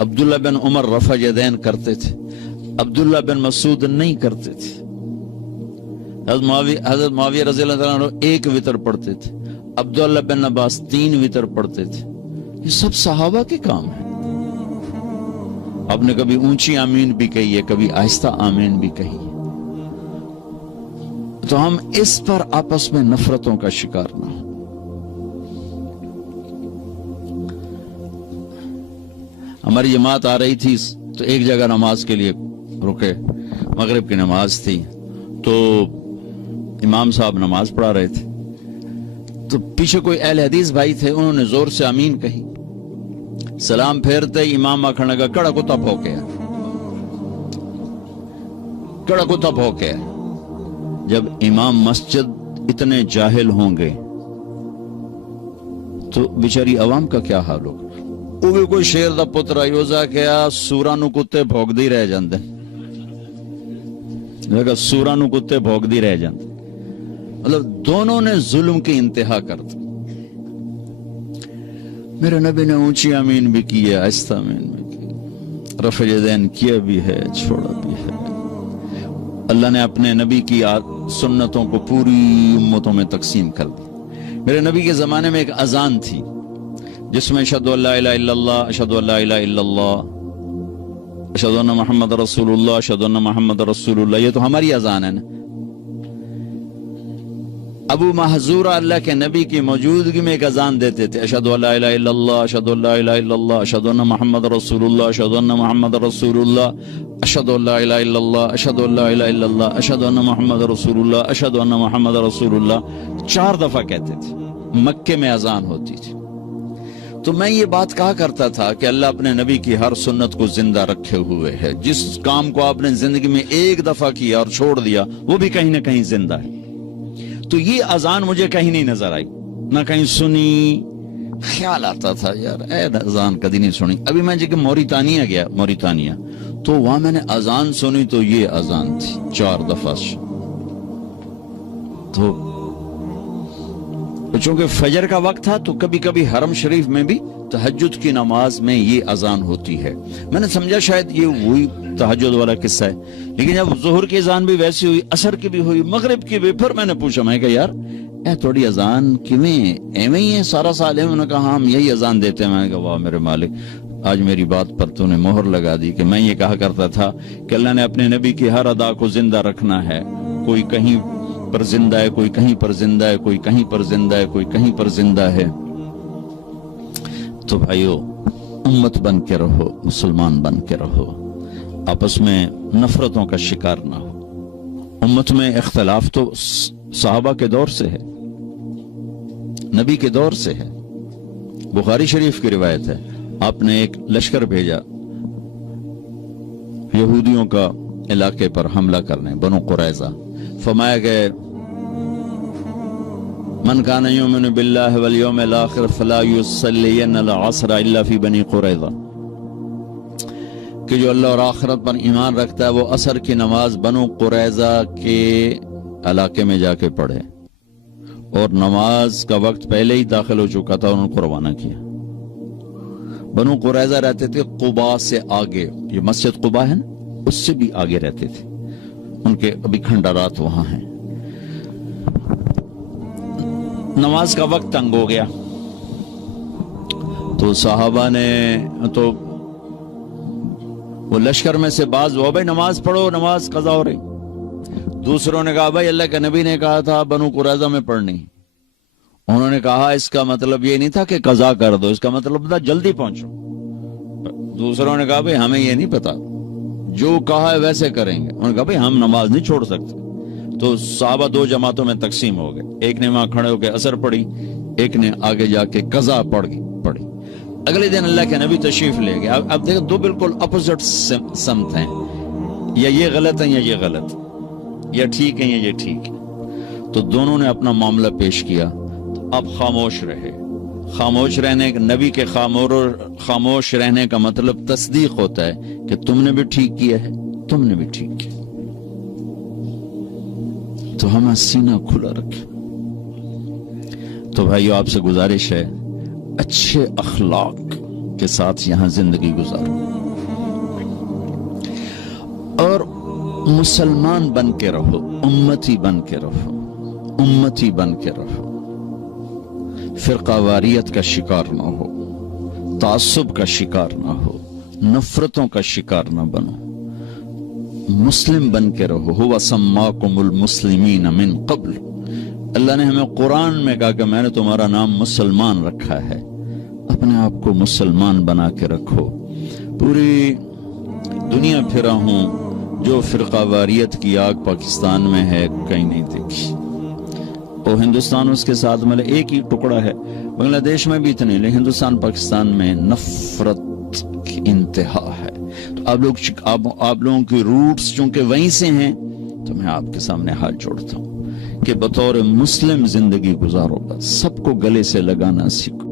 عبداللہ بن عمر رفع یدین کرتے تھے، عبداللہ بن مسعود نہیں کرتے تھے۔ حضرت معاویہ رضی اللہ عنہ ایک وتر پڑھتے تھے، عبداللہ بن عباس 3 وتر پڑھتے تھے۔ یہ سب صحابہ کے کام ہیں۔ آپ نے کبھی اونچی آمین بھی کہی ہے، کبھی آہستہ آمین بھی کہی ہے۔ تو ہم اس پر آپس میں نفرتوں کا شکار نہ ہوں۔ ہماری جماعت آ رہی تھی تو ایک جگہ نماز کے لیے رکے، مغرب کی نماز تھی، تو امام صاحب نماز پڑھا رہے تھے، تو پیچھے کوئی اہل حدیث بھائی تھے، انہوں نے زور سے آمین کہی۔ سلام پھیرتے امام آکھنے لگا کڑا کتا بھوکے، کڑا کتا بھوکے۔ جب امام مسجد اتنے جاہل ہوں گے تو بیچاری عوام کا کیا حال ہوگا؟ وہ بھی کوئی شیر دا پتر یوزا کیا سورا نو کتے بھوک دی رہ جاندے، سورا نو کتے بھوک دی رہ جاندے۔ مطلب دونوں نے ظلم کی انتہا کر دی۔ میرے نبی نے اونچی آمین بھی کی ہے، آہستہ آمین بھی کی، رفع یدین کیا بھی ہے، چھوڑا بھی ہے۔ اللہ نے اپنے نبی کی سنتوں کو پوری امتوں میں تقسیم کر دی۔ میرے نبی کے زمانے میں ایک اذان تھی جس میں اشہدو ان لا الہ الا اللہ، اشہدو ان لا الہ الا اللہ، اشہدو ان محمد رسول اللہ، اشہدو ان محمد رسول اللہ، یہ تو ہماری اذان ہے نا۔ ابو محذورہ اللہ کے نبی کی موجودگی میں ایک اذان دیتے تھے، اشہدو ان لا الہ الا اللہ، اشہدو ان لا الہ الا اللہ، اشہدو ان محمد رسول اللہ، اشہدو ان محمد رسول اللہ، اشہدو ان لا الہ الا اللہ، اشہدو ان لا الہ الا اللہ، اشہدو ان محمد رسول اللہ، اشہدو ان محمد رسول اللہ 4 دفعہ کہتے تھے۔ مکے میں اذان ہوتی تھی۔ تو میں یہ بات کہا کرتا تھا کہ اللہ اپنے نبی کی ہر سنت کو زندہ رکھے ہوئے ہے۔ جس کام کو آپ نے زندگی میں ایک دفعہ کیا اور چھوڑ دیا وہ بھی کہیں نہ کہیں زندہ ہے۔ تو یہ اذان مجھے کہیں نہیں نظر آئی، نہ کہیں سنی۔ خیال آتا تھا یار اے اذان کدی نہیں سنی۔ ابھی میں جب موریتانیہ گیا، موریتانیہ، تو وہاں میں نے اذان سنی تو یہ اذان تھی 4 دفعہ۔ تو چونکہ فجر کا وقت تھا تو کبھی کبھی حرم شریف میں بھی تہجد کی نماز میں یہ اذان ہوتی ہے۔ میں نے سمجھا شاید یہ وہی تہجد والا قصہ ہے، لیکن جب ظہر کی اذان بھی ویسی ہوئی، عصر کی بھی ہوئی، مغرب کی بھی، پھر میں نے پوچھا، میں کہ یار اے تھوڑی اذان کیویں ایویں ہی ہے سارا سال ہے؟ انہوں نے کہا ہم یہی اذان دیتے ہیں۔ میں نے کہا واہ میرے مالک، آج میری بات پر تو نے مہر لگا دی کہ میں یہ کہا کرتا تھا کہ اللہ نے اپنے نبی کی ہر ادا کو زندہ رکھنا ہے۔ کوئی کہیں پر زندہ ہے، کوئی کہیں پر زندہ ہے، کوئی کہیں پر زندہ ہے، کوئی کہیں پر زندہ ہے۔ تو بھائیو امت بن کے رہو، مسلمان بن کے رہو، آپس میں نفرتوں کا شکار نہ ہو۔ امت میں اختلاف تو صحابہ کے دور سے ہے، نبی کے دور سے ہے۔ بخاری شریف کی روایت ہے، آپ نے ایک لشکر بھیجا یہودیوں کا علاقے پر حملہ کرنے، بنو قریظہ۔ فرمایا کہ من کان یؤمن باللہ والیوم الاخر فلا یصلین العصر الا فی بنی قریظہ، کہ جو اللہ اور آخرت پر ایمان رکھتا ہے وہ عصر کی نماز بنو قریظہ کے علاقے میں جا کے پڑھے۔ اور نماز کا وقت پہلے ہی داخل ہو چکا تھا، انہوں نے روانہ کیا۔ بنو قریظہ رہتے تھے قباء سے آگے، یہ مسجد قباء ہے نا، اس سے بھی آگے رہتے تھے، ان کے ابھی کھنڈارات وہاں ہیں۔ نماز کا وقت تنگ ہو گیا تو صحابہ نے تو وہ لشکر میں سے بعض وہ بھائی نماز پڑھو، نماز قضا ہو رہی۔ دوسروں نے کہا بھائی اللہ کے نبی نے کہا تھا بنو قریظہ میں پڑھنی۔ انہوں نے کہا اس کا مطلب یہ نہیں تھا کہ قضا کر دو، اس کا مطلب تھا جلدی پہنچو۔ دوسروں نے کہا بھائی ہمیں یہ نہیں پتا، جو کہا ہے ویسے کریں گے۔ انہوں نے کہا بھائی ہم نماز نہیں چھوڑ سکتے۔ تو صحابہ 2 جماعتوں میں تقسیم ہو گئے، ایک نے وہاں کھڑے ہو کے عصر پڑھی، ایک نے آگے جا کے قضا پڑھی۔ اگلے دن اللہ کے نبی تشریف لے گئے۔ اب دیکھو 2 بالکل اپوزٹ سمت ہیں، یا یہ غلط ہیں یا یہ غلط، یا ٹھیک ہیں یا یہ ٹھیک ہے۔ تو دونوں نے اپنا معاملہ پیش کیا، تو اب خاموش رہے۔ خاموش رہنے، نبی کے خاموش رہنے کا مطلب تصدیق ہوتا ہے کہ تم نے بھی ٹھیک کیا ہے، تم نے بھی ٹھیک کیا۔ تو ہم سینہ کھلا رکھیں۔ تو بھائیو آپ سے گزارش ہے اچھے اخلاق کے ساتھ یہاں زندگی گزارو۔ اور مسلمان بن کے رہو، امتی بن کے رہو، امتی بن کے رہو، فرقہ واریت کا شکار نہ ہو، تعصب کا شکار نہ ہو، نفرتوں کا شکار نہ بنو، مسلم بن کے رہو۔ ہوا سماکم المسلمین من قبل، اللہ نے ہمیں قرآن میں کہا کہ میں نے تمہارا نام مسلمان رکھا ہے، اپنے آپ کو مسلمان بنا کے رکھو۔ پوری دنیا پھرا ہوں، جو فرقہ واریت کی آگ پاکستان میں ہے کہیں نہیں دیکھی، اور ہندوستان اس کے ساتھ مطلب ایک ہی ٹکڑا ہے، بنگلہ دیش میں بھی اتنے، لیکن ہندوستان پاکستان میں نفرت کی انتہا ہے۔ تو آپ لوگوں کی روٹس چونکہ وہیں سے ہیں، تو میں آپ کے سامنے ہاتھ جوڑتا ہوں کہ بطور مسلم زندگی گزارو، بس سب کو گلے سے لگانا سیکھو۔